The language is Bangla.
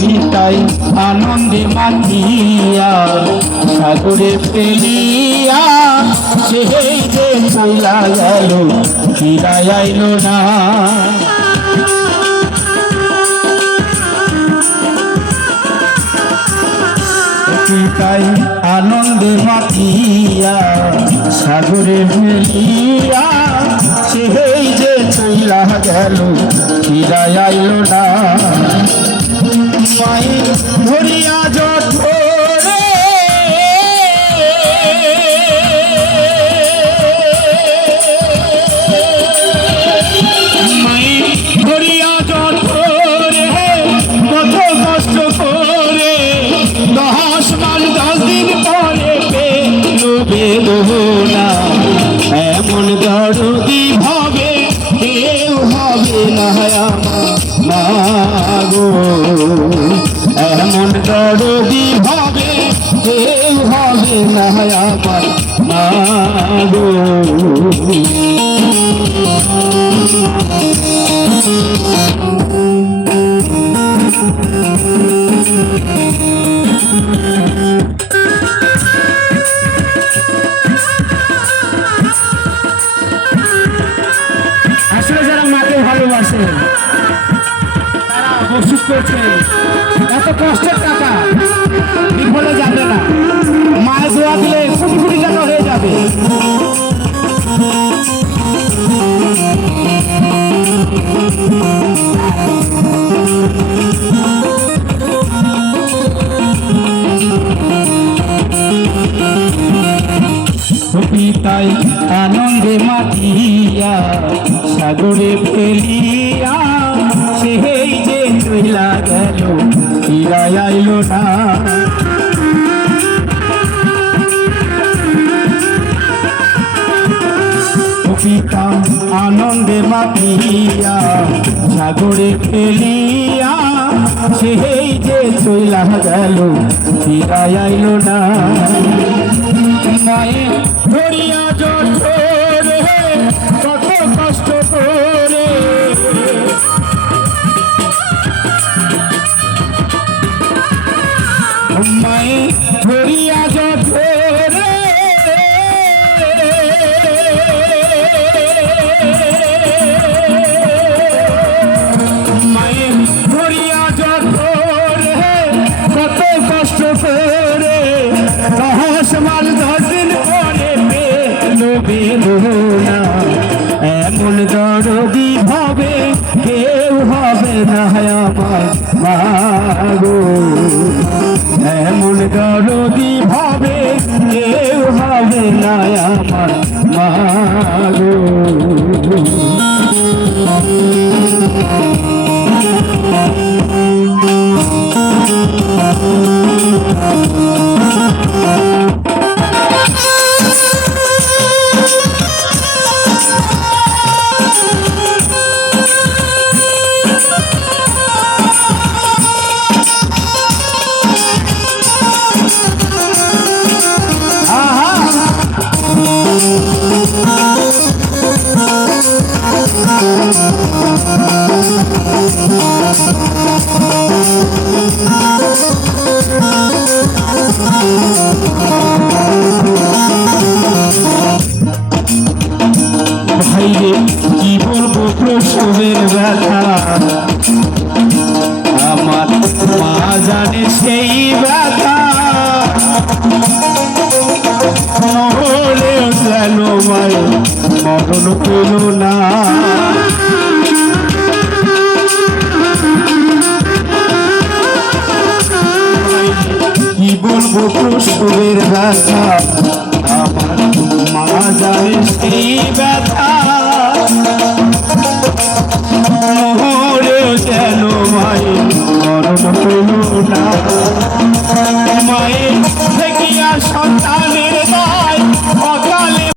পিতাই আনন্দে মাতিয়া সাগরে ফেলিয়া সেই যে চইলা গেল ফিরাই আইল না। পিতাই আনন্দে মাতিয়া সাগরে ফেলিয়া সেই যে চইলা গেল ফিরাই আইল না। মায়ের ধরিয়া জঠরে মায়ের ধরিয়া জঠরে কত কষ্ট করে 10 মাস 10 দিন পরে পেল বেদনা। এমন দরদি ভাবে কেউ হবে না মাগো, এমন দরদি ভাবে কেউ হবে না আমার মাগো। আসলে যারা মাকে ভালোবাসে তারা মহসুস করছে এত কষ্টের টাকা বিফলে যাবে না। মায়ের দোয়া দিলে কোটি কোটি টাকা হয়ে যাবে। পিতাই আনন্দে মাতিয়া সাগরে ফেলিয়া সেই যে চইলা গেল ফিরাই আইল না। পিতা আনন্দে মাতিয়া সাগরে ফেলিয়া সেই যে চইলা গেল ফিরাই আইল না। মায়ের ধরিয়া জঠরে কত কষ্ট করে মায়ের ধরিয়া জঠরে মায়ের ধরিয়া জঠরে কত কষ্ট করে 10 মাস 10 দিন পরে পেল বেদনা। এমন দরদি ভাবে কেউ হবে না আমার মাগো, এমন দরদি ভাবে কেউ হবে না আমার মাগো। ভাইরে কি বলবো প্রসবের ব্যথা, আমার মা জানে সেই ব্যথা। নহলেও যেন মায়ের মরণ পেল না। কি বলবো প্রসবের ব্যথা, আমার মা জানে সেই ব্যথা। নহলেও যেন মায়ের মরণ পেল না।